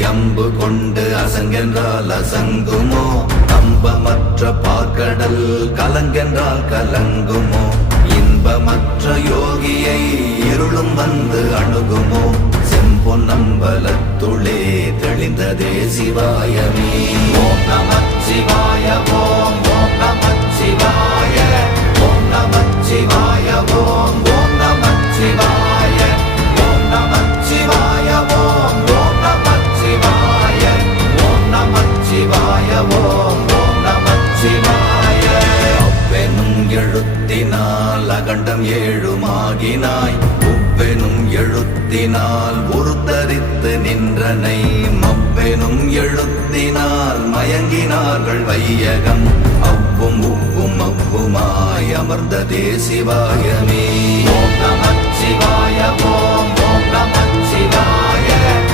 அம்பு கொண்டு அசங்கென்றால் அசங்குமோ? கம்பமற்ற பார்க்கடல் கலங்கென்றால் கலங்குமோ? இன்பமற்ற யோகியை இருளும் வந்து அணுகுமோ? செம்பொன்னம்பலத்துளே தெளிந்ததே சிவாயமே. ஓம் நமச்சிவாய ஓம் ஓம் நமச்சிவாய ஓம் நமச்சிவாய ஓம் ஓம் நமச்சிவாய ஓம் நமச்சிவாய ஓம் ஓம் நமச்சிவாய ஓம் நமச்சிவாய ஓம் ஓம் நமச்சிவாய. அவ்வெனும் எழுத்தினால் அகண்டம் ஏழுமாகினாய், உவ்வெனும் எழுத்தினால் உருத்தரித்து நின்றனை, மவ்வெனும் எழுத்தினால் மயங்கினார்கள் வையகம், அவ்வும் உவ்வும் அவ்வுமாய் அமர்ந்ததே சிவாயமே. ஓம் நமச்சிவாய ஓம்